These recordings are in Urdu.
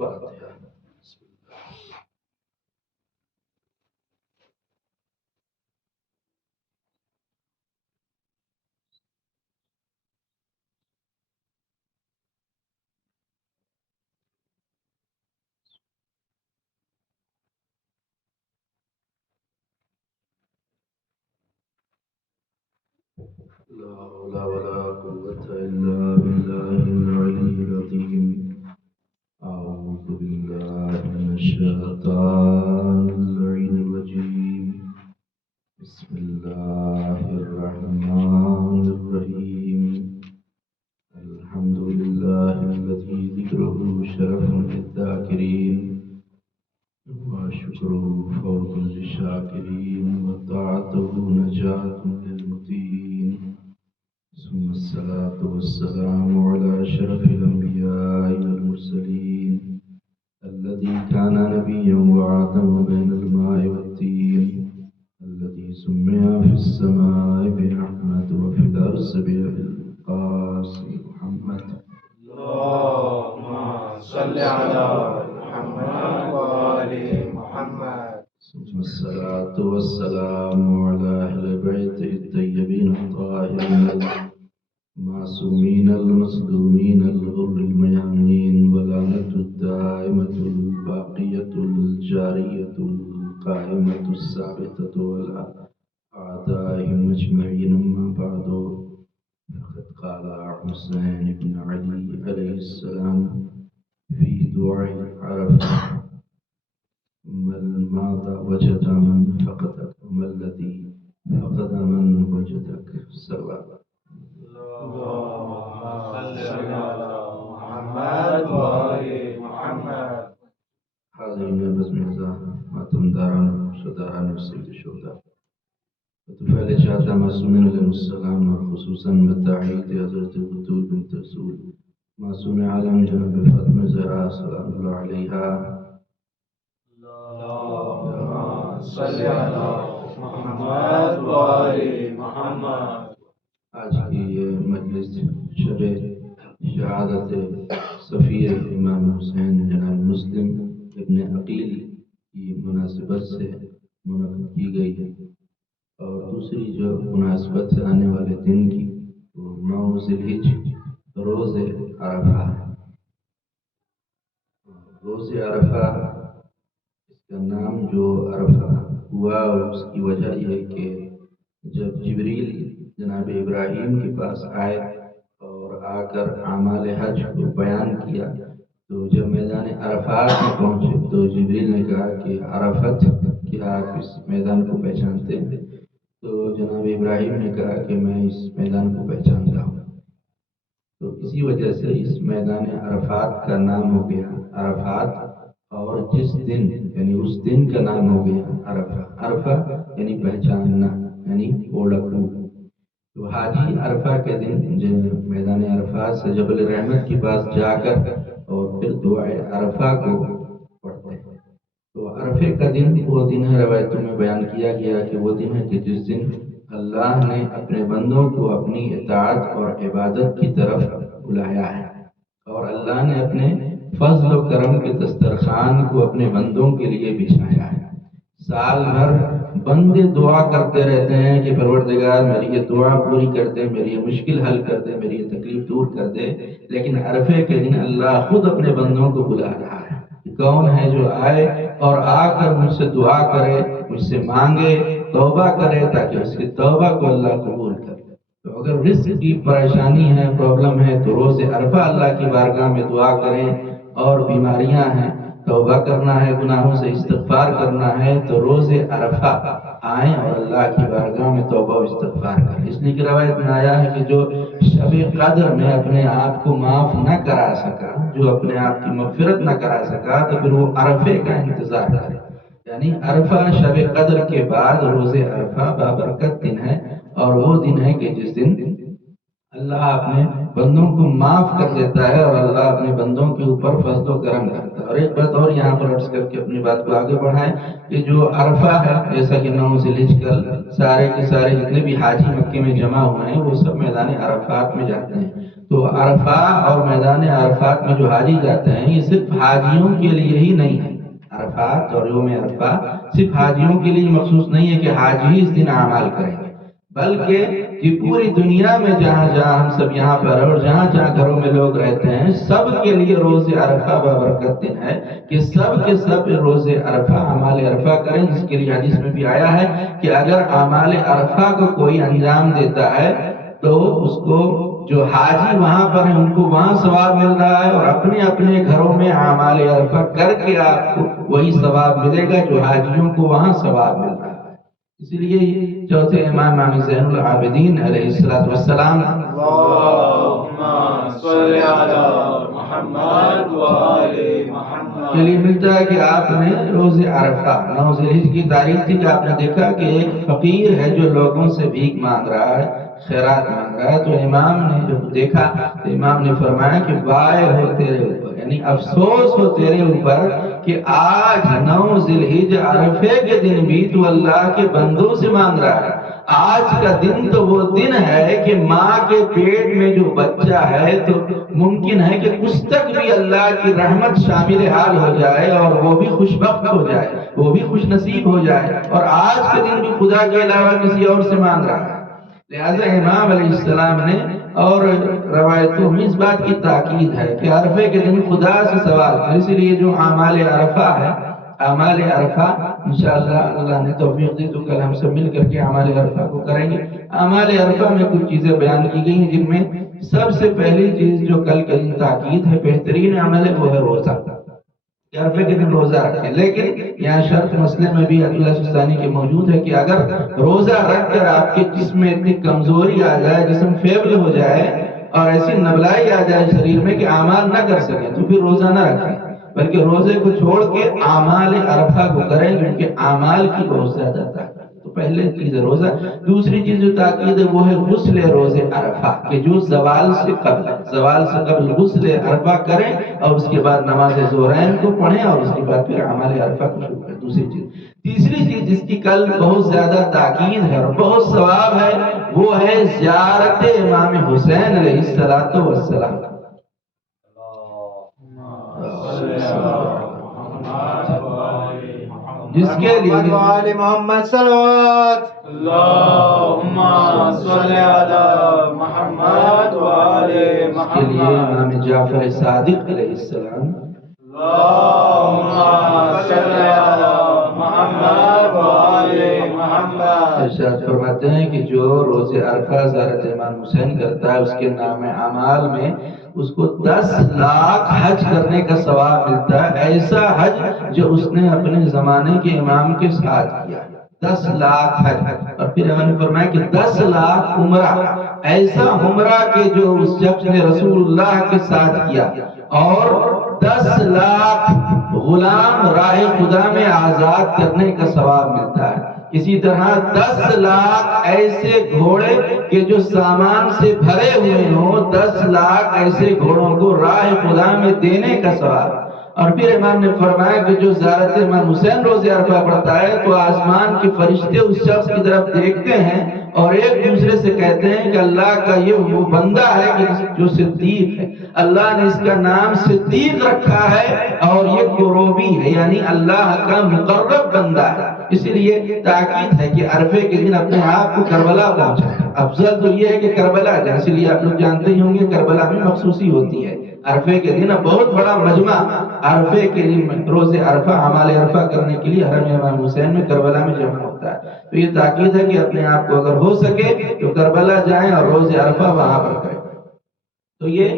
فاتحہ. لا حول ولا قوة إلا بالله العلي العظيم. أعوذ بالله من الشيطان اللعين الرجيم. بسم الله الرحمن الرحيم. الحمد لله الذي ذكره شرف للذاكرين وشكره فوز للشاكرين وطاعته نجاة للمطيعين. ثم الصلاة والسلام على أشرف الأنبياء والمرسلين الذي كان نبيا وآدم بين الماء والطين الذي سمي في السماء بأحمد وفي الأرض بالقاسم محمد. اللهم صل على محمد وآل محمد. ثم الصلاة والسلام على أهل بيت الطيبين الطاهرين المعصومين المظلومين الغر الميامين ولعنة الدائمة الباقية الجارية القائمة الثابتة على أعدائهم أجمعين. أما بعد فقد قال حسين بن علي عليه السلام في دعاء عرفة: ماذا وجد من فقدك وما الذي فقد من وجدك سواء. اللهم صل على محمد وآل محمد. حاضرین بزم اعزا، ماتمداران شداران سید شہداء، تو پہلے چاہتا معصومین علیہ السلام اور خصوصاً متعید حضرت بطول بنت رسول معصوم عالم جناب فاطمہ زہرا سلام اللہ علیہا. اللهم صل على محمد وآل محمد. آج کی یہ مجلس شب شہادت سفیر امام حسین جناب مسلم ابن عقیل کی مناسبت سے منعقد کی گئی ہے، اور دوسری جو مناسبت سے آنے والے دن کی وہ 9 ذی الحج روز عرفہ ہے. روز عرفہ اس کا نام جو عرفہ ہوا اس کی وجہ یہ ہے کہ جب جبریل جناب ابراہیم کے پاس آئے اور آ کر اعمال حج کو بیان کیا، تو جب میدان عرفات میں پہنچے تو جبریل نے کہا کہ عرفت کیا آپ اس میدان کو پہچانتے ہیں؟ تو جناب ابراہیم نے کہا کہ میں اس میدان کو پہچانتا ہوں. تو اسی وجہ سے اس میدان عرفات کا نام ہو گیا عرفات، اور جس دن یعنی اس دن کا نام ہو گیا عرفہ. عرفہ یعنی پہچاننا، یعنی اوڑکو. تو حاجی عرفہ کے دن میدان عرفات سے جبل رحمت کے پاس جا کر اور پھر دعائے عرفہ کو پڑھتے ہیں. تو عرفے کا دن وہ دن ہے، روایتوں میں بیان کیا گیا کہ وہ دن ہے کہ جس دن اللہ نے اپنے بندوں کو اپنی اطاعت اور عبادت کی طرف بلایا ہے، اور اللہ نے اپنے فضل و کرم کے دسترخوان کو اپنے بندوں کے لیے بچھایا ہے. سال بھر بندے دعا کرتے رہتے ہیں کہ پروردگار میری یہ دعا پوری کر دے، میری یہ مشکل حل کر دے، میری یہ تکلیف دور کر دے، لیکن عرفے کے دن اللہ خود اپنے بندوں کو بلا رہا ہے. کون ہے جو آئے اور آ کر مجھ سے دعا کرے، مجھ سے مانگے، توبہ کرے تاکہ اس کی توبہ کو اللہ قبول کرے. تو اگر رزق کی پریشانی ہے، پرابلم ہے، تو روز عرفہ اللہ کی بارگاہ میں دعا کریں. اور بیماریاں ہیں، توبہ کرنا ہے، گناہوں سے استغفار کرنا ہے، تو روز عرفہ آئیں اور اللہ کی بارگاہ میں توبہ و استغفار کریں. اس لیے کہ روایت میں آیا ہے کہ جو شب قدر میں اپنے آپ کو معاف نہ کرا سکا، جو اپنے آپ کی مغفرت نہ کرا سکا، تو پھر وہ عرفے کا انتظار کرے. یعنی عرفہ شب قدر کے بعد روز عرفہ بابرکت دن ہے، اور وہ دن ہے کہ جس دن اللہ اپنے بندوں کو معاف کر دیتا ہے اور اللہ اپنے بندوں کے اوپر فضل و کرم کرتا ہے. اور ایک بات اور یہاں پر عرض کر کے اپنی بات کو آگے بڑھائیں کہ جو عرفہ ہے، جیسا کہ 9 ذی الحج کل سارے کے سارے جتنے بھی حاجی مکے میں جمع ہوئے ہیں وہ سب میدان عرفات میں جاتے ہیں. تو عرفہ اور میدان عرفات میں جو حاجی جاتے ہیں یہ صرف حاجیوں کے لیے ہی نہیں ہے. عرفات اور یوم عرفہ صرف حاجیوں کے لیے مخصوص نہیں ہے کہ حاجی اس دن اعمال کریں گے، بلکہ یہ پوری دنیا میں جہاں جہاں ہم سب یہاں پر اور جہاں جہاں گھروں میں لوگ رہتے ہیں سب کے لیے روز عرفہ بابرکت دن ہے کہ سب کے سب روز عرفہ اعمال عرفہ کریں، جس کے لیے حدیث میں بھی آیا ہے کہ اگر اعمال عرفہ کو کوئی انجام دیتا ہے تو اس کو جو حاجی وہاں پر ہیں ان کو وہاں ثواب مل رہا ہے، اور اپنے اپنے گھروں میں اعمال عرفہ کر کے آپ کو وہی ثواب ملے گا جو حاجیوں کو وہاں ثواب مل رہا ہے. اسی لیے چوتھے امام زین العابدین علیہ السلام اللہم صلی علی محمد وآل محمد کے لیے ملتا ہے کہ آپ نے روز عرفہ 9 ذی الحجہ کی تاریخ تھی کہ آپ نے دیکھا کہ ایک فقیر ہے جو لوگوں سے بھیک مانگ رہا ہے، خیرات مانگ رہا ہے. تو امام نے جب دیکھا تو امام نے فرمایا کہ وائے ہو تیرے اوپر، یعنی افسوس ہو تیرے اوپر کہ آج 9 ذی الحجہ عرفے کے دن بھی تو اللہ کے بندوں سے مانگ رہا ہے. آج کا دن تو وہ دن ہے کہ ماں کے پیٹ میں جو بچہ ہے تو ممکن ہے کہ اس تک بھی اللہ کی رحمت شامل حال ہو جائے اور وہ بھی خوش بخت ہو جائے، وہ بھی خوش نصیب ہو جائے، اور آج کے دن بھی خدا کے علاوہ کسی اور سے مانگ رہا ہے. لہذا امام علیہ السلام نے اور روایتوں میں اس بات کی تاکید ہے کہ عرفے کے دن خدا سے سوال کر. اسی لیے جو اعمال عرفہ ہے، اعمال عرفہ انشاءاللہ اللہ نے توفیق دی تو کل ہم سب مل کر کے اعمال عرفہ کو کریں گے. اعمال عرفہ میں کچھ چیزیں بیان کی گئی ہیں جن میں سب سے پہلی چیز جو کل کا دن تاکید ہے، بہترین عمل ہے، وہ ہے روزہ. عرفے کے دن روزہ رکھیں، لیکن یہاں شرط مسئلے میں بھی عبداللہ سستانی کے موجود ہے کہ اگر روزہ رکھ کر آپ کے جسم میں اتنی کمزوری آ جائے، جسم فیبل ہو جائے اور ایسی نبلائی آ جائے شریر میں کہ اعمال نہ کر سکیں تو پھر روزہ نہ رکھیں، بلکہ روزے کو چھوڑ کے اعمال عرفہ کو کریں، کیونکہ اعمال کی بہت زیادہ طاقت. تو پہلے چیز ہے روزہ. دوسری چیز جو تاکید ہے وہ ہے غسل روز عرفہ، کہ جو زوال سے قبل غسل عرفہ کریں اور اس کے بعد نماز ظہرین کو پڑھیں اور اس کے بعد پھر اعمال عرفہ کو شروع کریں. دوسری چیز. تیسری چیز جس کی کل بہت زیادہ تاکید ہے اور بہت ثواب ہے وہ ہے زیارت امام حسین علیہ السلام. جس کے لیے محمد صلوات اللہم صلی علی محمد وآل اس کے لیے محمد امام جعفر صادق علیہ السلام اللہم صلی علی محمد وآل محمد ارشاد فرماتے ہیں کہ جو روز عرفہ زیارت امام حسین کرتا ہے اس کے نام اعمال میں اس کو 10 لاکھ حج کرنے کا ثواب ملتا ہے. ایسا حج جو اس نے اپنے زمانے کے امام کے ساتھ کیا، 10 لاکھ حج. اور پھر ہم نے فرمایا کہ 10 لاکھ عمرہ، ایسا عمرہ کہ جو اس شخص نے رسول اللہ کے ساتھ کیا، اور 10 لاکھ غلام راہ خدا میں آزاد کرنے کا ثواب ملتا ہے. اسی طرح 10 لاکھ ایسے گھوڑے کہ جو سامان سے بھرے ہوئے ہوں، 10 لاکھ ایسے گھوڑوں کو راہ خدا میں دینے کا ثواب. اور پھر امام نے فرمایا کہ جو زیارت امام حسین روز عرفہ پڑھتا ہے تو آسمان کے فرشتے اس شخص کی طرف دیکھتے ہیں اور ایک دوسرے سے کہتے ہیں کہ اللہ کا یہ وہ بندہ ہے کہ جو صدیق ہے، اللہ نے اس کا نام صدیق رکھا ہے اور یہ قروبی ہے، یعنی اللہ کا مقرب بندہ ہے. اسی لیے تاکید ہے کہ عرفے کے دن اپنے آپ کو کربلا پہنچائیں. افضل تو یہ ہے کہ کربلا جائیں. اسی لیے آپ لوگ جانتے ہی ہوں گے کربلا میں مخصوصی ہوتی ہے. عرفے کے دن بہت بڑا مجمع عرفے کے لیے روز عرفہ اعمال عرفہ کرنے کے لیے حرم امام حسین میں کربلا میں جمع ہوتا ہے. تو یہ تاکید ہے کہ اپنے آپ کو اگر ہو سکے تو کربلا جائیں اور روز عرفہ وہاں پر کریں. تو یہ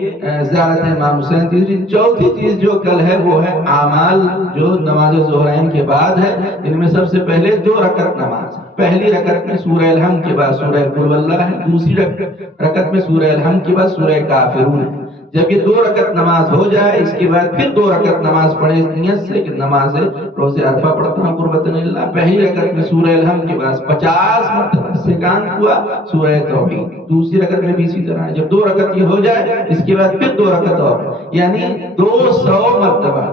زیارت امام حسین. تیسری چوتھی چیز جو کل ہے وہ ہے اعمال جو نماز ظہرین کے بعد ہے، ان میں سب سے پہلے 2 رکعت نماز. پہلی رکعت میں سورہ الحمد کے بعد سورہ قل واللہ ہے، دوسری رکعت میں سورہ الحمد کے بعد سورہ کافرون ہے. جب یہ 2 رکعت نماز ہو جائے اس کے بعد پھر 2 رکعت نماز پڑھے اس نیت سے کہ نماز روز عرفہ پڑھتا ہوں قربۃ اللہ. پہلی رکعت میں سورہ الحمد کے بعد 50 مرتبہ سیکانت ہوا سورہ توحید. دوسری رکعت میں بھی اسی طرح ہے. جب 2 رکعت یہ ہو جائے اس کے بعد پھر 2 رکعت اور، یعنی 200 مرتبہ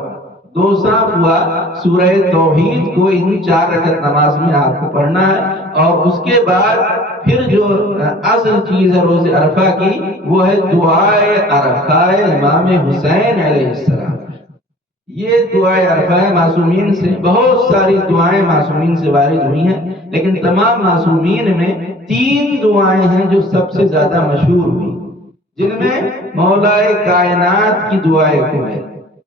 200 ہوا سورہ توحید کو ان 4 رکعت نماز میں آپ کو پڑھنا ہے. اور اس کے بعد پھر جو اصل چیز ہے روز عرفہ کی وہ ہے دعائے عرفہ امام حسین علیہ السلام۔ یہ دعائے عرفہ معصومین سے بہت ساری دعائیں معصومین سے وارد ہوئی ہیں، لیکن تمام معصومین میں 3 دعائیں ہیں جو سب سے زیادہ مشہور ہوئی، جن میں مولا کائنات کی دعائے کمیل،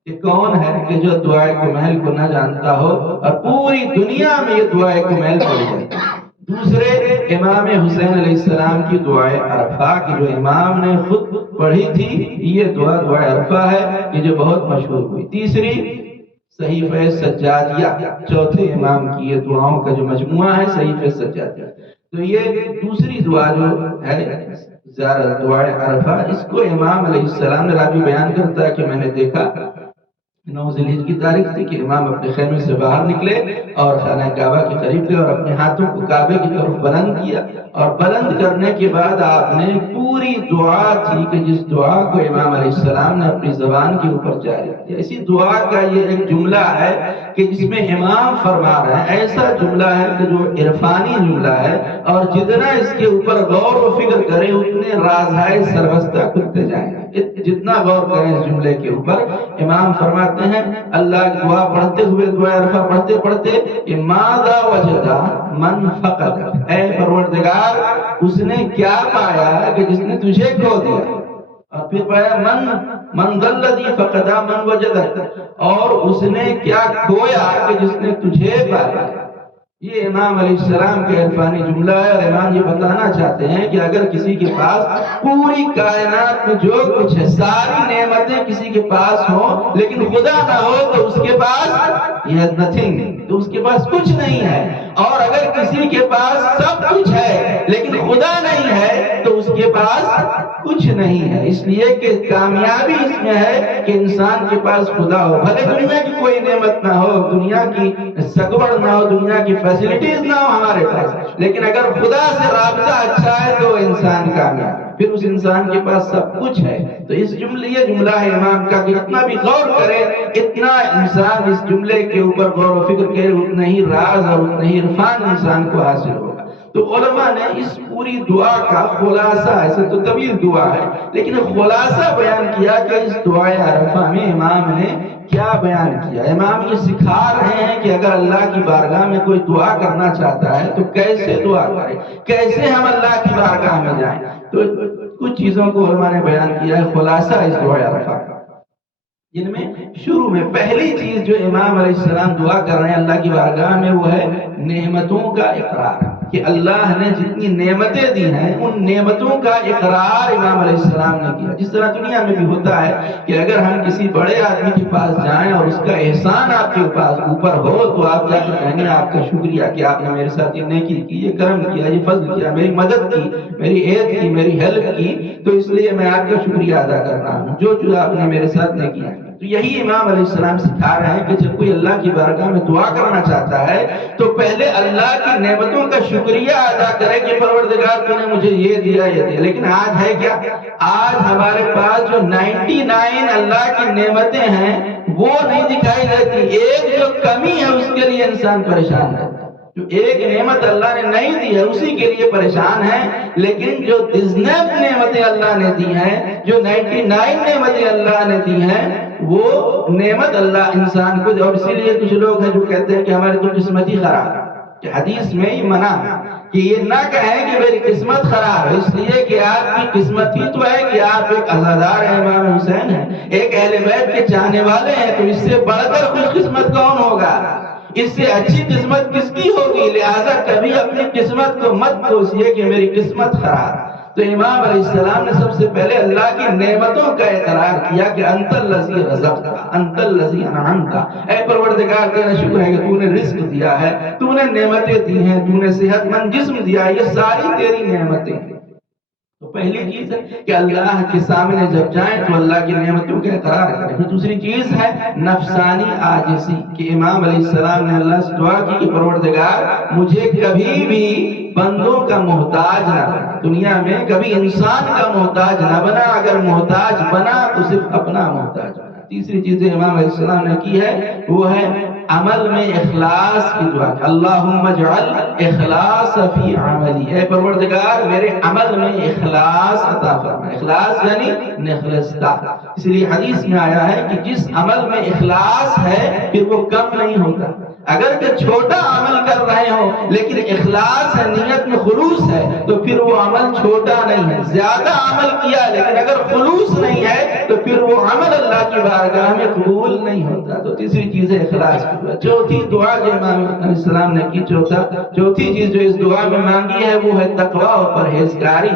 کہ کون ہے کہ جو دعائے کمیل کو نہ جانتا ہو اور پوری دنیا میں یہ دعائے کمیل پڑھی جائے۔ دوسرے امام حسین علیہ السلام کی دعائے عرفہ کی جو امام نے خود پڑھی تھی، یہ دعائے عرفہ ہے کہ جو بہت مشہور ہوئی۔ تیسری صحیفہ سجادیہ، چوتھے امام کی یہ دعاؤں کا جو مجموعہ ہے صحیفہ سجادیہ، تو یہ دوسری دعا جو ہے دعائے عرفہ، اس کو امام علیہ السلام نے راوی بیان کرتا ہے کہ میں نے دیکھا 9 ذی الحجہ کی تاریخ تھی کہ امام اپنے خیمے سے باہر نکلے اور خانہ کعبہ کے قریب گئے اور اپنے ہاتھوں کو کعبے کی طرف بلند کیا، اور بلند کرنے کے بعد آپ نے پوری دعا تھی کہ جس دعا کو امام علیہ السلام نے اپنی زبان کے اوپر جاری کیا۔ اسی دعا کا یہ ایک جملہ ہے کہ جس میں امام فرما رہے ہیں، ایسا جملہ ہے کہ جو عرفانی جملہ ہے، اور جتنا اس کے اوپر غور و فکر کرے اتنے رازہائے سربستہ کھلتے جائیں گے۔ جتنا غور کریں اس جملے کے اوپر، امام فرماتے ہیں اللہ کی دعا پڑھتے ہوئے، دعا عرفہ پڑھتے پڑھتے کہ ماذا وجدا من فقد، اے پروردگار اس نے کیا پایا کہ جس نے تجھے کھو دیا، اور پھر پایا من ذا الذی فقد من وجدک، اور اس نے کیا کھویا کہ جس نے تجھے پایا۔ یہ امام علیہ السلام کے عرفانی جملہ ہے، اور امام یہ بتانا چاہتے ہیں کہ اگر کسی کے پاس پوری کائنات میں جو کچھ ہے، ساری نعمتیں کسی کے پاس ہوں لیکن خدا نہ ہو تو اس کے پاس یہ نتھنگ، تو اس کے پاس کچھ نہیں ہے، اور اگر کسی کے پاس سب کچھ ہے لیکن خدا نہیں ہے تو اس کے پاس کچھ نہیں ہے۔ اس لیے کہ کامیابی اس میں ہے کہ انسان کے پاس خدا ہو، بھلے دنیا کی کوئی نعمت نہ ہو، دنیا کی سگوڑ نہ ہو، دنیا کی فیسلٹیز نہ ہو ہمارے پاس، لیکن اگر خدا سے رابطہ اچھا ہے تو انسان کامیاب، پھر اس انسان کے پاس سب کچھ ہے۔ تو اس جملے، یہ جملہ ہے امام کا کہ اتنا بھی غور کرے، اتنا انسان اس جملے کے اوپر غور و فکر کرے، اتنا ہی راز اور اتنا ہی عرفان انسان کو حاصل ہوگا۔ تو علماء نے اس پوری دعا کا خلاصہ، ایسے تو طویل دعا ہے لیکن خلاصہ بیان کیا کہ اس دعائے عرفہ میں امام نے کیا بیان کیا۔ امام یہ سکھا رہے ہیں کہ اگر اللہ کی بارگاہ میں کوئی دعا کرنا چاہتا ہے تو کیسے دعا کرے، کیسے ہم اللہ کی بارگاہ میں جائیں۔ تو کچھ چیزوں کو علماء نے بیان کیا ہے خلاصہ اس دعائے عرفہ کا، جن میں شروع میں پہلی چیز جو امام علیہ السلام دعا کر رہے ہیں اللہ کی بارگاہ میں وہ ہے نعمتوں کا اقرار، کہ اللہ نے جتنی نعمتیں دی ہیں ان نعمتوں کا اقرار امام علیہ السلام نے کیا۔ جس طرح دنیا میں بھی ہوتا ہے کہ اگر ہم کسی بڑے آدمی کے پاس جائیں اور اس کا احسان آپ کے پاس اوپر ہو تو آپ جا کے کہیں گے آپ کا شکریہ کہ آپ نے میرے ساتھ یہ نیکی کی، یہ کرم کیا، یہ فضل کیا، میری مدد کی، میری عید کی، میری ہیلپ کی، تو اس لیے میں آپ کا شکریہ ادا کر رہا ہوں جو آپ نے میرے ساتھ نیکی کی۔ تو یہی امام علیہ السلام سکھا رہے ہیں کہ جب کوئی اللہ کی بارگاہ میں دعا کرنا چاہتا ہے تو پہلے اللہ کی نعمتوں کا شکریہ ادا کرے کہ پروردگار تو نے مجھے یہ دیا یہ دیا۔ لیکن آج ہے کیا؟ آج ہمارے پاس جو 99 اللہ کی نعمتیں ہیں وہ نہیں دکھائی دیتی، ایک جو کمی ہے اس کے لیے انسان پریشان ہے۔ جو ایک نعمت اللہ نے نہیں دی ہے اسی کے لیے پریشان ہے، لیکن جو 19 نعمتیں اللہ نے دی ہیں، جو 99 نعمتیں اللہ نے دی ہیں، وہ نعمت اللہ انسان کو، اور اسی لیے کچھ لوگ ہیں جو کہتے ہیں کہ ہماری تو قسمت ہی خراب ہے، کہ حدیث میں ہی منع ہے کہ یہ نہ کہیں کہ میری قسمت خراب ہے، اس لیے کہ آپ کی قسمت ہی تو ہے کہ آپ ایک عزادار امام حسین ہیں، ایک اہل بیت کے چاہنے والے ہیں، تو اس سے بڑھ کر خوش قسمت کون ہوگا؟ اس سے اچھی قسمت کس کی ہوگی؟ لہذا کبھی اپنی قسمت کو مت کوسیے کہ میری قسمت خراب۔ تو امام علیہ السلام نے سب سے پہلے اللہ کی نعمتوں کا اقرار کیا کہ انت الذی رزقت، انت الذی انعمت، اے پروردگار تیرا شکر ہے کہ تو نے رزق دیا ہے، تو نے نعمتیں دی ہیں، تو نے صحت مند جسم دیا ہے، یہ ساری تیری نعمتیں ہیں۔ تو پہلی چیز ہے کہ اللہ کے سامنے جب جائیں تو اللہ کی نعمتوں کا اقرار کریں۔ پھر دوسری چیز ہے نفسانی عاجزی، کہ امام علیہ السلام نے اللہ سے دعا کی کہ پروردگار مجھے کبھی بھی بندوں کا محتاج نہ بنا، دنیا میں کبھی انسان کا محتاج نہ بنا، اگر محتاج بنا تو صرف اپنا محتاج بنا۔ تیسری چیز امام علیہ السلام نے کی ہے وہ ہے عمل میں اخلاص کی دعا کہ اللہم اجعل اخلاص فی عملی، اے پروردگار میرے عمل میں اخلاص عطا فرما۔ اخلاص یعنی نخلصتا، اس لیے حدیث میں آیا ہے کہ جس عمل میں اخلاص ہے پھر وہ کم نہیں ہوتا۔ اگر کہ چھوٹا عمل کر رہے ہو لیکن اخلاص ہے، نیت میں خلوص ہے، تو پھر وہ عمل چھوٹا نہیں ہے۔ زیادہ عمل کیا لیکن اگر خلوص نہیں ہے تو پھر وہ عمل اللہ کی بارگاہ میں قبول نہیں ہوتا۔ تو تیسری چیز ہے اخلاص کی دعا۔ چوتھی دعا جو امام علیہ السلام نے کی، چوتھی چیز جو اس دعا میں مانگی ہے وہ ہے تقوی اور پرہیزگاری،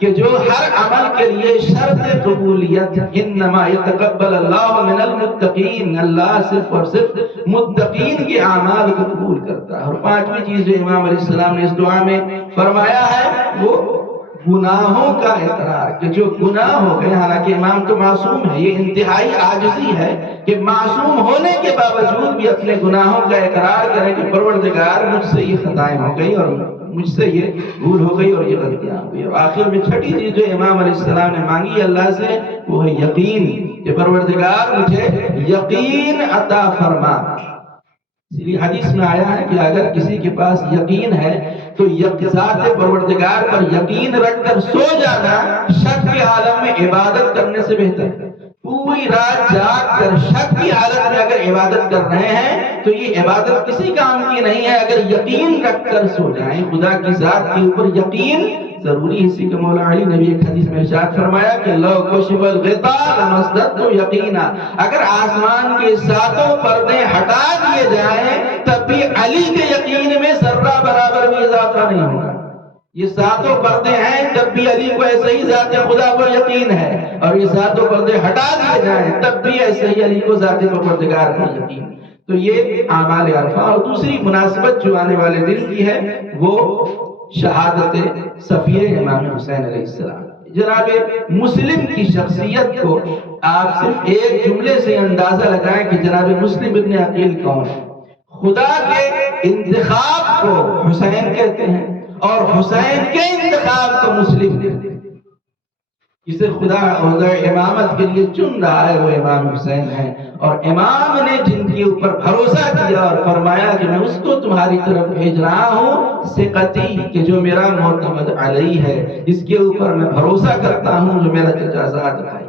کہ جو ہر عمل کے لیے شرط قبولیت، انما یتقبل اللہ من المتقین، اللہ صرف اور صرف متقین کے اعمال کو قبول کرتا ہے۔ اور پانچویں چیز جو امام علیہ السلام نے اس دعا میں فرمایا ہے وہ گناہوں کا اقرار، کہ جو گناہ ہو گئے، حالانکہ امام تو معصوم ہے، یہ انتہائی عاجزی ہے کہ معصوم ہونے کے باوجود بھی اپنے گناہوں کا اقرار کرے کہ پروردگار مجھ سے یہ خطائیں ہو گئی اور مجھ سے یہ بھول ہو گئی اور یہ غلطیاں ہو گئی۔ اور آخر میں چھٹی چیز جو امام علیہ السلام نے مانگی اللہ سے وہ ہے یقین، کہ پروردگار مجھے یقین عطا فرما۔ اس لیے حدیث میں آیا ہے کہ اگر کسی کے پاس یقین ہے تو ذات پروردگار پر یقین رکھ کر سو جانا شک کے عالم میں عبادت کرنے سے بہتر ہے۔ پوری رات جاگ کر شک کی حالت میں اگر عبادت کر رہے ہیں تو یہ عبادت کسی کام کی نہیں ہے اگر یقین رکھ کر سو جائیں۔ خدا کی ذات کے اوپر یقین ضروری ہے۔ اسی کا مولا علی نے بھی ایک حدیث میں ارشاد فرمایا کہ لو کشف الغطاء لمسددت یقینا، اگر آسمان کے ساتوں پردے ہٹا دیے جائیں تب بھی علی کے یقین میں ذرہ برابر بھی اضافہ نہیں ہوگا۔ یہ ساتوں پردے ہیں تب بھی علی کو ایسے ہی ذات خدا پر یقین ہے، اور یہ ساتوں پردے ہٹا دیے جائیں تب بھی ایسے ہی علی کو ذات پروردگار پر یقین۔ تو یہ اعمال عرفہ۔ اور دوسری مناسبت جو آنے والے دن کی ہے وہ شہادت صفیہ امام حسین علیہ السلام۔ جناب مسلم کی شخصیت کو آپ صرف ایک جملے سے اندازہ لگائیں کہ جناب مسلم ابن عقیل کون ہے۔ خدا کے انتخاب کو حسین کہتے ہیں اور حسین کے انتخاب کو مسلم کہتے ہیں۔ جسے خدا امامت کے لیے چن رہا ہے وہ امام حسین ہے، اور امام نے جن کے اوپر بھروسہ کیا اور فرمایا کہ میں اس کو تمہاری طرف بھیج رہا ہوں، ثقتی کہ جو میرا معتمد علی ہے، اس کے اوپر میں بھروسہ کرتا ہوں، جو میرا چچا زاد بھائی۔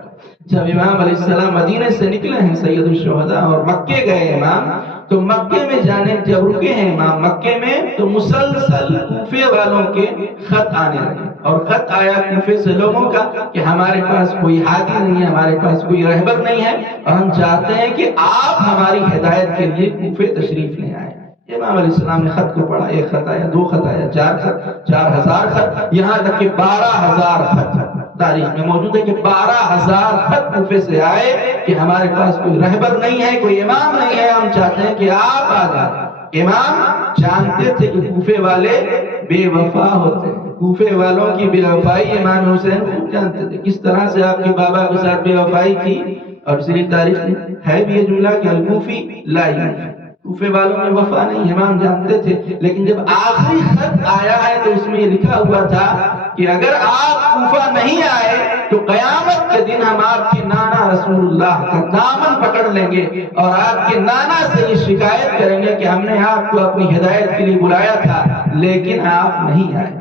جب امام علیہ السلام مدینے سے نکلے ہیں سید الشہداء اور مکے گئے امام، تو مکے میں جانے جب رکے ہیں امام مکے میں تو مسلسل کوفے والوں کے خط آنے لگے، اور خط آیا کوفے سے لوگوں کا کہ ہمارے پاس کوئی ہادی نہیں ہے، ہمارے پاس کوئی رہبر نہیں ہے، اور ہم چاہتے ہیں کہ آپ ہماری ہدایت کے لیے کوفے تشریف لے آئیں۔ امام علیہ السلام نے خط کو پڑھا، ایک خط آیا، دو خط آیا، چار خط، 4000 خط، یہاں تک کہ 12000 خط تاریخ میں موجود ہے کہ 12000 خط کوفے سے آئے کہ ہمارے پاس کوئی رہبر نہیں ہے، کوئی امام نہیں ہے، ہم چاہتے ہیں کہ آپ آ جائیں۔ امام جانتے تھے کہ کوفے والے بے وفا ہوتے ہیں، کوفے والوں کی بے وفائی امام حسین خوب جانتے تھے، کس طرح سے آپ کے بابا کے ساتھ بے وفائی کی، اور اس لیے تاریخ میں ہے بھی یہ جملہ کہ الکوفی لا یوفی، کوفے والوں میں وفا نہیں، امام جانتے تھے۔ لیکن جب آخری خط آیا ہے تو اس میں یہ لکھا ہوا تھا کہ اگر آپ کوفہ نہیں آئے تو قیامت کے دن ہم آپ کے نانا رسول اللہ کا دامن پکڑ لیں گے اور آپ کے نانا سے یہ شکایت کریں گے کہ ہم نے آپ کو اپنی ہدایت کے لیے بلایا تھا لیکن آپ نہیں آئے۔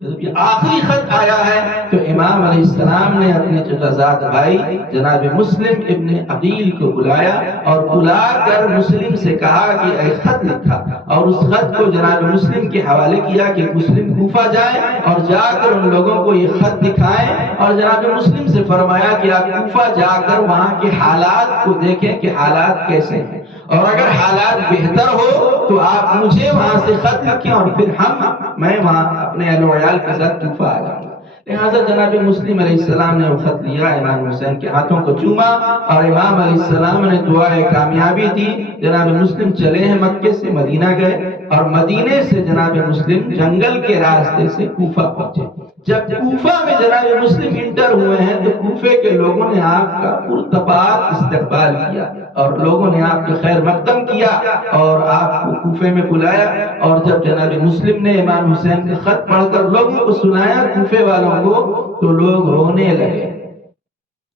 جب یہ آخری خط آیا ہے تو امام علیہ السلام نے اپنے چچازاد بھائی جناب مسلم ابن عقیل کو بلایا اور بلا کر مسلم سے کہا کہ اے خط لکھا، اور اس خط کو جناب مسلم کے حوالے کیا کہ مسلم کوفہ جائیں اور جا کر ان لوگوں کو یہ خط دکھائیں، اور جناب مسلم سے فرمایا کہ آپ کوفہ جا کر وہاں کے حالات کو دیکھیں کہ حالات کیسے ہیں، اور اگر حالات بہتر ہو تو آپ مجھے وہاں سے خط لکھیں اور پھر میں وہاں اپنے اہل و عیال کے ساتھ کوفہ آ جاؤں گا۔ لہٰذا جناب مسلم علیہ السلام نے وہ خط لیا، امام حسین کے ہاتھوں کو چوما، اور امام علیہ السلام نے دعائے کامیابی دی۔ جناب مسلم چلے ہیں مکے سے مدینہ گئے، اور مدینے سے جناب مسلم جنگل کے راستے سے کوفہ پہنچے۔ جب کوفہ میں جناب مسلم انٹر ہوئے ہیں تو کوفے کے لوگوں نے آپ کا پرتپاک استقبال کیا، اور لوگوں نے آپ کے خیر مقدم کیا اور آپ کو کوفے میں بلایا، اور جب جناب مسلم نے امام حسین کا خط پڑھ کر لوگوں کو سنایا کوفے والوں کو تو لوگ رونے لگے۔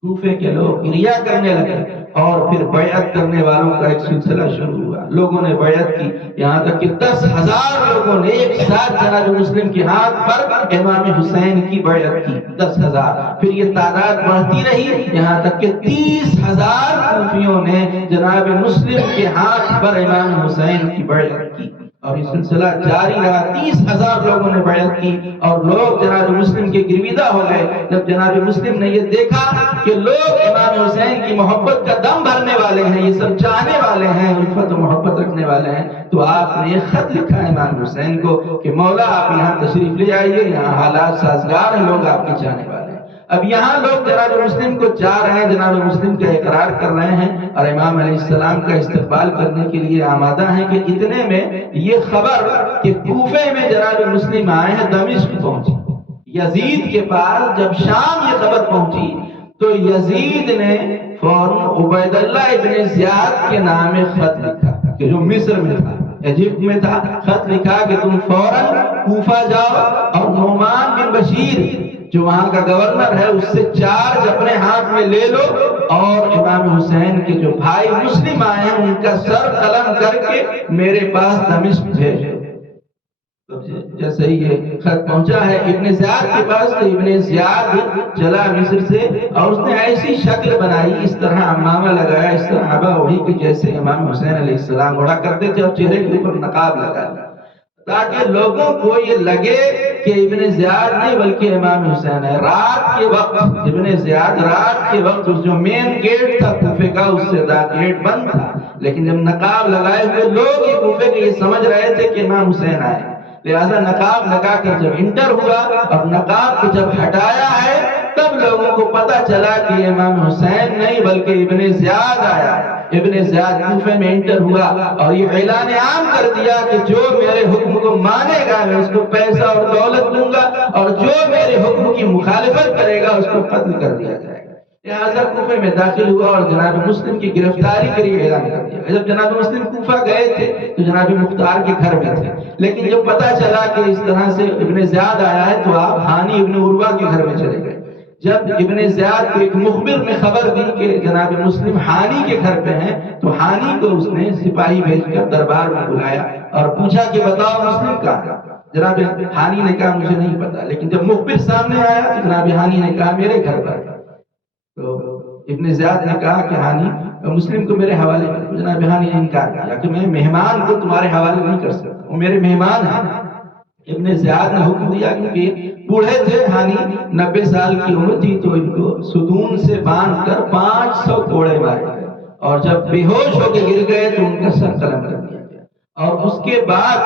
کوفے کے لوگ گریہ کرنے لگے اور پھر بیعت کرنے والوں کا ایک سلسلہ شروع ہوا. لوگوں نے بیعت کی، یہاں تک کہ 10,000 لوگوں نے ایک ساتھ جناب مسلم کے ہاتھ پر امام حسین کی بیعت کی. 10,000. پھر یہ تعداد بڑھتی رہی یہاں تک کہ 30,000 کوفیوں نے جناب مسلم کے ہاتھ پر امام حسین کی بیعت کی. اور یہ سلسلہ جاری رہا. 30,000 لوگوں نے بیعت کی اور لوگ جناب مسلم کے گرویدہ ہو گئے. جب جناب مسلم نے یہ دیکھا کہ لوگ امام حسین کی محبت کا دم بھرنے والے ہیں، یہ سب چاہنے والے ہیں، الفت و محبت رکھنے والے ہیں، تو آپ نے ایک خط لکھا امام حسین کو کہ مولا آپ یہاں تشریف لے آئیے، یہاں حالات سازگار ہیں، لوگ آپ کے چاہنے والے ہیں. اب یہاں لوگ جناب مسلم کو چاہ رہے ہیں، جناب مسلم کا اقرار کر رہے ہیں اور امام علیہ السلام کا استقبال کرنے کے لیے آمادہ ہیں کہ اتنے میں یہ خبر کہ کوفے میں جناب مسلم آئے ہیں دمشق پہنچی. یزید کے پاس جب شام یہ خبر پہنچی تو یزید نے فوراً عبید اللہ ابن زیاد کے نام خط لکھا کہ جو مصر میں تھا، ایجپٹ میں تھا. خط لکھا کہ تم فوراً کوفہ جاؤ اور نعمان بن بشیر جو وہاں کا گورنر ہے اس سے چارج اپنے ہاتھ میں لے لو اور امام حسین کے جو بھائی مسلم آئے ہیں ان کا سر قلم کر کے میرے پاس دمشق بھیج دو. جیسے ہی یہ خط پہنچا ہے ابن زیاد کے پاس تو ابن زیاد چلا مصر سے اور اس نے ایسی شکل بنائی، اس طرح عمامہ لگایا، اس طرح عبا اوڑھی کہ جیسے امام حسین علیہ السلام اوڑھا کرتے تھے، اور چہرے کے اوپر نقاب لگا دیا تاکہ لوگوں کو یہ لگے کہ ابن زیاد نہیں بلکہ امام حسین ہے. رات کے وقت ابن زیاد رات کے وقت جو مین گیٹ تھا کوفے کا اس سے گیٹ بند تھا، لیکن جب نقاب لگائے ہوئے لوگ یہ کوفے کے یہ سمجھ رہے تھے کہ امام حسین آئے، لہذا نقاب لگا کر جب انٹر ہوا اور نقاب کو جب ہٹایا ہے تب لوگوں کو پتا چلا کہ امام حسین نہیں بلکہ ابن زیاد آیا. ابن زیاد کوفے میں انٹر ہوا اور یہ اعلان عام کر دیا کہ جو میرے حکم کو مانے گا میں اس کو پیسہ اور دولت دوں گا اور جو میرے حکم کی مخالفت کرے گا اس کو قتل کر دیا جائے گا. لہذا کوفے میں داخل ہوا اور جناب مسلم کی گرفتاری کے لیے اعلان کر دیا. جب جناب مسلم کوفہ گئے تھے تو جناب مختار کے گھر میں تھے، لیکن جب پتا چلا کہ اس طرح سے ابن زیاد آیا ہے تو آپ ہانی ابن عروہ کے گھر میں چلے گئے. جب ابن زیاد کو ایک مخبر نے خبر دی کہ جناب مسلم ہانی کے گھر پہ ہیں تو ہانی کو اس نے سپاہی بھیج کر دربار میں بلایا اور پوچھا کہ بتاؤ مسلم کہاں ہے. جناب ہانی نے کہا مجھے نہیں پتا، لیکن جب مخبر سامنے آیا تو جناب ہانی نے کہا میرے گھر پر. تو ابن زیاد نے کہا کہ ہانی مسلم کو میرے حوالے کر. جناب ہانی نے انکار کیا کہ میں مہمان کو تمہارے حوالے نہیں کر سکتا، وہ میرے مہمان ہیں. ابن زیاد نے حکم دیا کیونکہ بوڑھے تھے، ہانی 90 سال کی عمر تھی، تو ان کو ستون سے باندھ کر 500 کوڑے مارے گئے اور جب بے ہوش ہو کے گر گئے تو ان کا سر قلم کر دیا گیا. اور اس کے بعد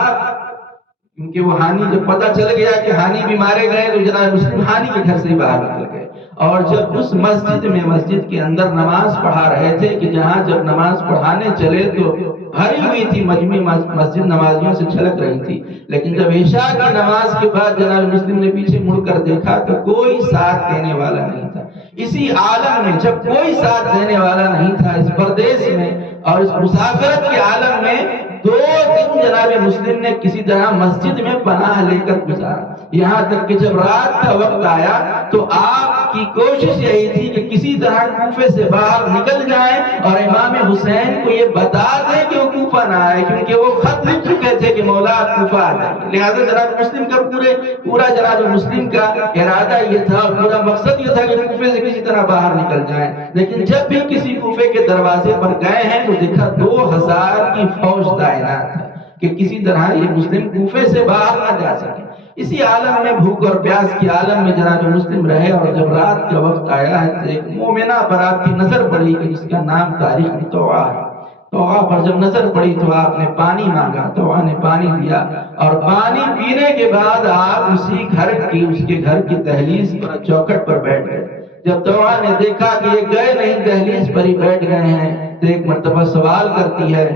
کیونکہ وہ ہانی جب پتہ چل گیا کہ ہانی بھی مارے گئے تو جناب مسلم ہانی کے گھر سے ہی باہر نکل گئے. اور جب اس مسجد کے اندر نماز پڑھا رہے تھے کہ جہاں جب نماز پڑھانے چلے تو بھری ہوئی تھی مجمع مسجد نمازیوں سے چھلک رہی تھی، لیکن جب عشاء کی نماز کے بعد جناب مسلم نے پیچھے مڑ کر دیکھا تو کوئی ساتھ دینے والا نہیں تھا. اسی عالم میں جب کوئی ساتھ دینے والا نہیں تھا، اس پردیس میں اور اس مسافرت کے عالم میں 2 دن جناب مسلم نے کسی طرح مسجد میں پناہ لے کر گزارا. یہاں تک کہ جب رات کا وقت آیا تو آپ کی کوشش یہی تھی کہ کسی طرح کوفے سے باہر نکل جائیں اور امام حسین کو یہ بتا دیں کہ وہ کوفہ نہ آئے، کیونکہ وہ خط لکھ چکے تھے کہ مولا آپ کوفہ آ جائیں. لہٰذا جناب مسلم کا پورا جناب مسلم کا ارادہ یہ تھا اور پورا مقصد یہ تھا کہ کوفے سے کسی طرح باہر نکل جائیں. لیکن جب بھی کسی کوفے کے دروازے پر گئے ہیں تو دیکھا 2000 کی فوج تعینات ہے کہ کسی طرح یہ مسلم کوفے سے باہر نہ جا سکے. اسی عالم میں بھوک اور پیاس کے عالم میں جناب مسلم رہے اور جب رات کا وقت آیا ہے تو ایک مومنہ پر آپ کی نظر پڑی کہ جس کا نام تاریخ میں طوعہ ہے. طوعہ پر جب نظر پڑی تو آپ نے پانی مانگا، طوعہ نے پانی دیا اور پانی پینے کے بعد آپ اس کے گھر کی دہلیز پر چوکھٹ پر بیٹھ گئے. جب طوعہ نے دیکھا کہ یہ گئے نہیں دہلیز پر ہی بیٹھ گئے ہیں تو ایک مرتبہ سوال کرتی ہے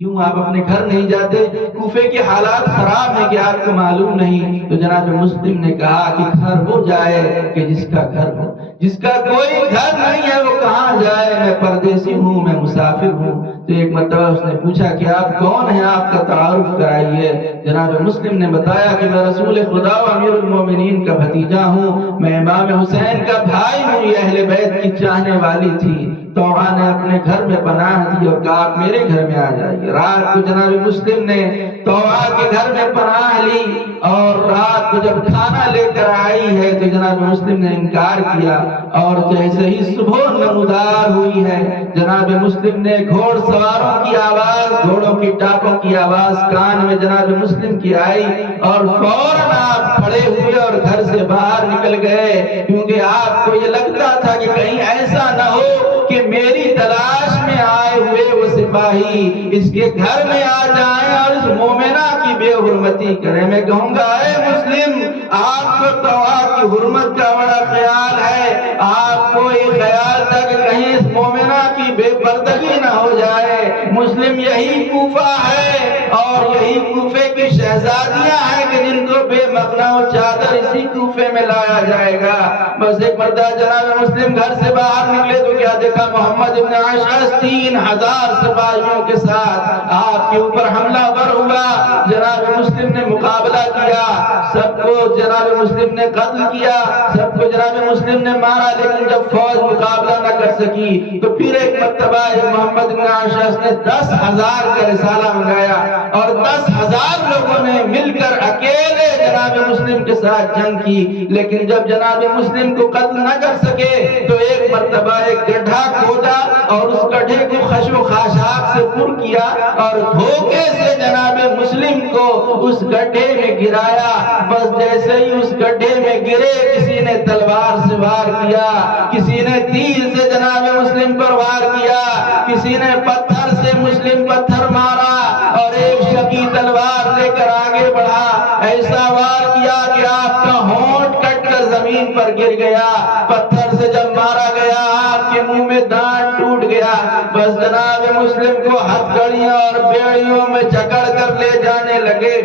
کیوں آپ اپنے گھر نہیں جاتے؟ کوفے کے حالات خراب ہیں کہ آپ کو معلوم نہیں؟ تو جناب مسلم نے کہا کہ گھر وہ جائے کہ جس کا گھر ہو، جس کا کوئی گھر نہیں ہے وہ کہاں جائے؟ میں پردیسی ہوں، میں مسافر ہوں۔ تو ایک مرتبہ اس نے پوچھا کہ آپ کون ہیں، آپ کا تعارف کرائیے۔ جناب مسلم نے بتایا کہ میں رسول خدا و امیر المومنین کا بھتیجا ہوں، میں امام حسین کا بھائی ہوں، یہ اہل بیت کی چاہنے والی تھی۔ توعا نے اپنے گھر میں پناہ دی اور کہا آپ میرے گھر میں آ جائیے۔ رات کو جناب مسلم نے توعا کے گھر میں پناہ لی اور رات کو جب کھانا لے کر آئی ہے تو جناب مسلم نے انکار کیا، اور جیسے ہی صبح نمودار ہوئی ہے جناب مسلم نے گھوڑ سواروں کی آواز، گھوڑوں کی ٹاپوں کی آواز کان میں جناب مسلم کی آئی اور فوراً آپ کھڑے ہوئے اور گھر سے باہر نکل گئے، کیونکہ آپ کو یہ لگتا تھا کہ کہیں ایسا نہ ہو کہ میری تلاش میں آئے ہوئے وہ سپاہی اس کے گھر میں آ جائیں اور اس مومنہ کی بے حرمتی کریں۔ میں کہوں گا اے مسلم، آپ کو توعا کی حرمت کا بڑا خیال ہے، آپ کو یہ خیال تھا کہ کہیں اس مومنہ کی بے پردگی نہ ہو جائے۔ مسلم یہی کوفہ ہے اور یہی کوفے کی شہزادیاں ہیں کہ جن کو بے مخنہ و چادر اسی کوفے میں لایا جائے گا۔ بس ایک مرتبہ جناب مسلم گھر سے باہر نکلے تو کیا دیکھا؟ محمد ابن اشعث 3000 سپاہیوں کے ساتھ آپ کے اوپر حملہ ور ہوا۔ جناب مسلم نے مقابلہ کیا، سب کو جناب مسلم نے قتل کیا، سب کو جناب مسلم نے مارا، لیکن جب فوج مقابلہ نہ کر سکی تو پھر ایک مرتبہ محمد ابن اشعث نے 10,000 کا رسالہ منگایا اور 10,000 لوگوں نے مل کر اکیلے جناب مسلم کے ساتھ جنگ کی، لیکن جب جناب مسلم کو قتل نہ کر سکے تو ایک مرتبہ ایک گڈھا کھودا اور اس گڈھے کو خش و خاشاک سے پر کیا اور دھوکے سے جناب مسلم کو اس گڈھے میں گرایا۔ بس جیسے ہی اس گڈھے میں گرے کسی نے تلوار سے وار کیا، کسی نے تیر سے جناب مسلم پر وار کیا، کسی نے پتھر سے مسلم پتھر مارا اور ایک شکی تلوار لے کر آگے بڑھا، ایسا وار کیا کہ آپ کا ہونٹ کٹ کر زمین پر گر گیا۔ پتھر سے جب مارا گیا آپ کے منہ میں دانت ٹوٹ گیا۔ بس جناب مسلم کو ہتھکڑیوں اور بیڑیوں میں جکڑ کر لے جانے لگے۔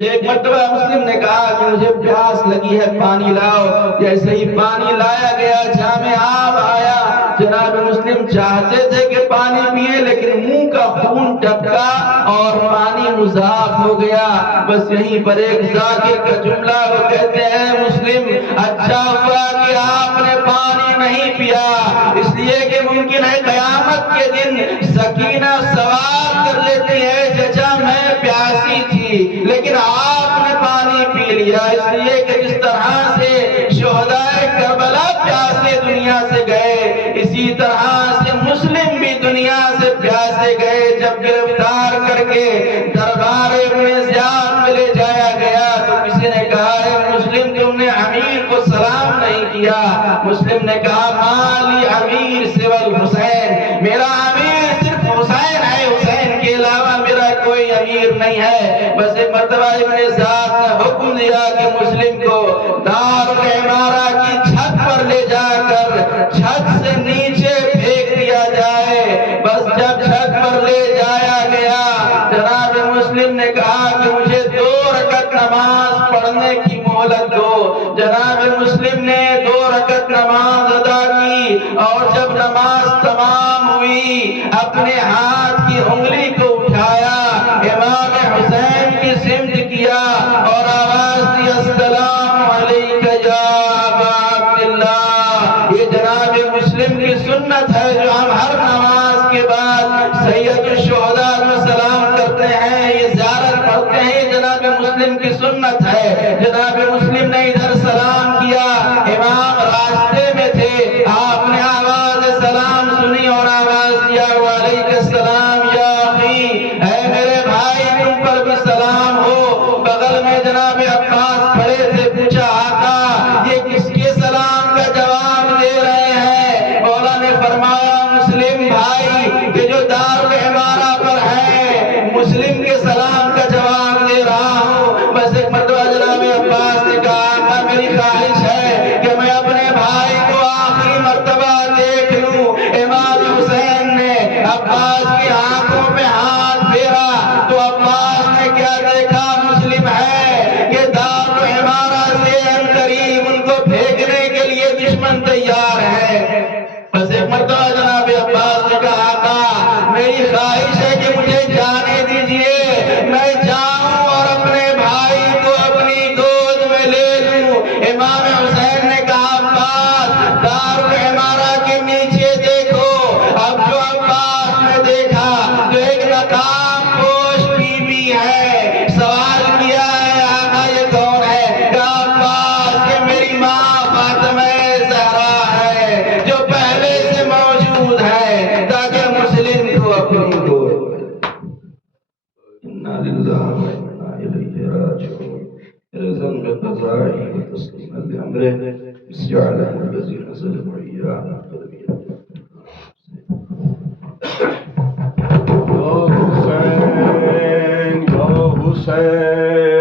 ایک مرتبہ مسلم نے کہا کہ مجھے پیاس لگی ہے، پانی لاؤ۔ جیسے ہی پانی لایا گیا جام آب آیا، جناب مسلم چاہتے تھے کہ پانی پیے لیکن منہ کا خون ٹپکا اور پانی مذاق ہو گیا۔ بس یہیں پر ایک ذاکر کا جملہ وہ کہتے ہیں مسلم اچھا ہوا کہ آپ نے پانی نہیں پیا، اس لیے کہ ممکن ہے قیامت کے دن سکینہ سوال کر لیتی ہے چچا میں پیاسی تھی لیکن آپ نے پانی پی لیا۔ اس لیے کہ جس طرح سے شہدائے کربلا پیاسے دنیا سے گئے، اسی طرح سے مسلم بھی دنیا سے پیاسے گئے۔ جب گرفتار کر کے دربار ابن زیاد میں لے جایا گیا تو کسی نے کہا ہے مسلم تم نے امیر کو سلام نہیں کیا۔ مسلم نے کہا مالی امیر سوى الحسین، میرا امیر صرف حسین ہے، حسین کے علاوہ میرا کوئی امیر نہیں ہے۔ بس ایک مرتبہ ابن زیاد نے حکم دیا کہ مسلم کو دار العمارہ کی چھت پر لے جا کر چھت سے نیچے پھینک دیا جائے۔ بس جب چھت پر لے جایا گیا جناب مسلم نے کہا کہ مجھے 2 رکعت نماز پڑھنے کی مہلت دو۔ جناب مسلم نے 2 رکعت نماز ادا کی اور جب نماز تمام ہوئی اپنے ہاتھ کی انگلی کو اٹھایا، امام حسین کی سمت کیا اور آواز دی السلام علیکہ یا ابا عبداللہ۔ یہ جناب مسلم کی سنت ہے جو ہم ہر نماز کے بعد سید الشہداء کو سلام کرتے ہیں، یہ زیارت پڑھتے ہیں، یہ جناب مسلم کی سنت ہے۔ جناب مسلم نے ادھر سلام کیا، امام راستے میں تھے، آپ نے آواز سلام سنی اور آواز دیا وعلیکم السلام یا اخی، اے میرے بھائی تم پر بھی سلام ہو۔ بغل میں جناب عباس کھڑے تھے، پوچھا آقا یہ کس کے سلام کا جواب دے رہے ہیں؟ مولا نے فرمایا مسلم بھائی کہ جو دار العمارہ پر ہے مسلم کے سلام کا جواب دے رہا ہوں۔ بس ایک مرتبہ جناب عباس نے کہا آقا میری خواہش ہے کہ میں اپنے بھائی کو آخری مرتبہ دیکھ لوں۔ امام حسین نے عباس کی آنکھوں پہ ہاتھ میری خواہش ہے کہ مجھے جانے دیجیے، میں جاؤں اور اپنے بھائی کو اپنی گود میں لے لوں۔ امام حسین نے کہا عباس دارالعمارہ کے نیچے دیکھو۔ اب جو عباس نے دیکھا جو ایک نقاب پوش بی بی ہے، سوال کیا ہے آقا یہ کون ہے؟ کہا عباس کہ میری ماں فاطمہ زہرا ہے جو پہلے سے موجود ہے تاکہ مسلم کو اپنی گود میں لے۔ انا للہ و انا الیہ راجعون۔ رضا بقضائه وتسليما لأمره استعلام الذين ظلموا إياه یا حسین یا حسین